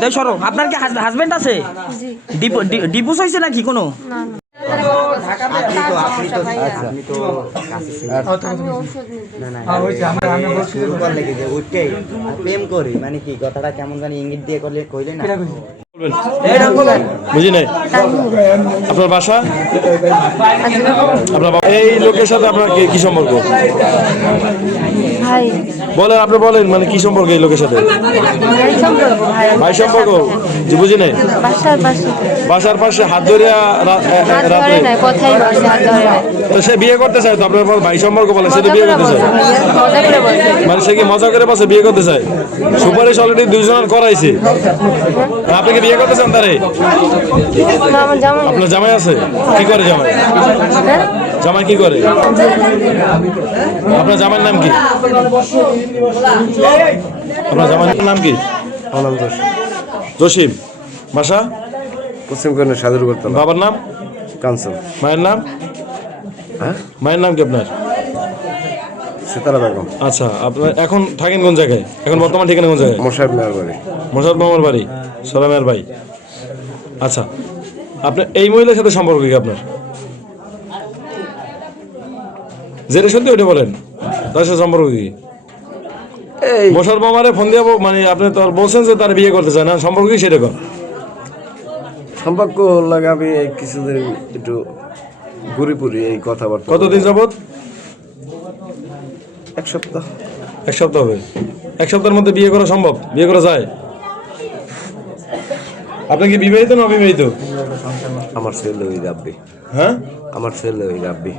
তাই সরো। আপনার কি হাজবেন্ড আছে? ডিভোর্স হয়েছে নাকি কোনো? প্রেম করি মানে কি কথাটা কেমন জানি ইঙ্গিত দিয়ে করলে কইলে না। বুঝি নাই। আপনার বাসা? আপনার এই লোকের সাথে আপনার কি সম্পর্ক? বলেন, আপনি বলেন, মানে কি সম্পর্ক এই লোকের সাথে? ভাই সম্পর্ক। জি, বুঝি নাই। বাসার পাশে হাত ধরে রাত্রে তো সে বিয়ে করতে চায়, তো আপনার ভাই সম্পর্ক বলে সে তো বিয়ে করতে চায়, মানে সে কি মজা করে বসে বিয়ে করতে চায়? সুপারিশ অলরেডি দুইজনের করাইছে, আপনি কি বিয়ে করতে চান তারে? আপনার জামাই আছে? কি করে জামাই? জামাই কি করে? আপনার জামাইয়ের নাম কি? আপনার জামাইয়ের নাম কি? জসিম। বাসা? পশ্চিম কর্ণের সাদুর করতে। বাবার নাম? কাঞ্চন। মায়ের নাম? মায়ের নাম কি আপনার? সিতারা বেগম। আচ্ছা, আপনার এখন থাকেন কোন জায়গায়? এখন বর্তমান ঠিকানা কোন জায়গায়? মশাইব মেয়ের বাড়ি। মোসাদ মামার বাড়ি, সোলামের ভাই। আচ্ছা, আপনার এই মহিলার সাথে সম্পর্ক কি আপনার? যেটা সত্যি ওইটা বলেন, তার সাথে সম্পর্ক কি? মোসাদ মামারে ফোন দিয়ে মানে আপনি তো বলছেন যে তার বিয়ে করতে চায় না, সম্পর্ক কি সেরকম? সম্পর্ক লাগে আমি এই কিছুদিন একটু ঘুরি এই কথাবার্তা। কতদিন যাবত? এক সপ্তাহ। এক সপ্তাহ হবে। এক সপ্তাহের মধ্যে বিয়ে করা সম্ভব? বিয়ে করা যায়? আপনি কি বিবাহিত না অবিবাহিত? আমার ছেলে ওই রাব্বি। হ্যাঁ, আমার ছেলে ওই রাব্বি।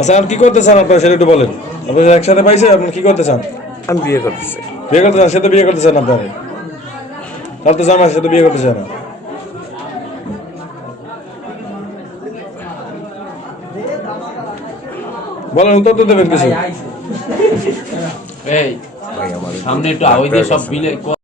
আচ্ছা, আর কি করতে চান আপনার? সেটা একটু বলেন। আপনি একসাথে পাইছে, আপনি কি করতে চান? আমি বিয়ে করতেছি। বিয়ে করতে চান? সে তো বিয়ে করতে চান আপনার, তার তো জামাই, সে তো বিয়ে করতে চায় না। বলেন, উত্তর তো দেবেন কিছু। এই সামনে একটু আওয়াজ দিয়ে সব বিলে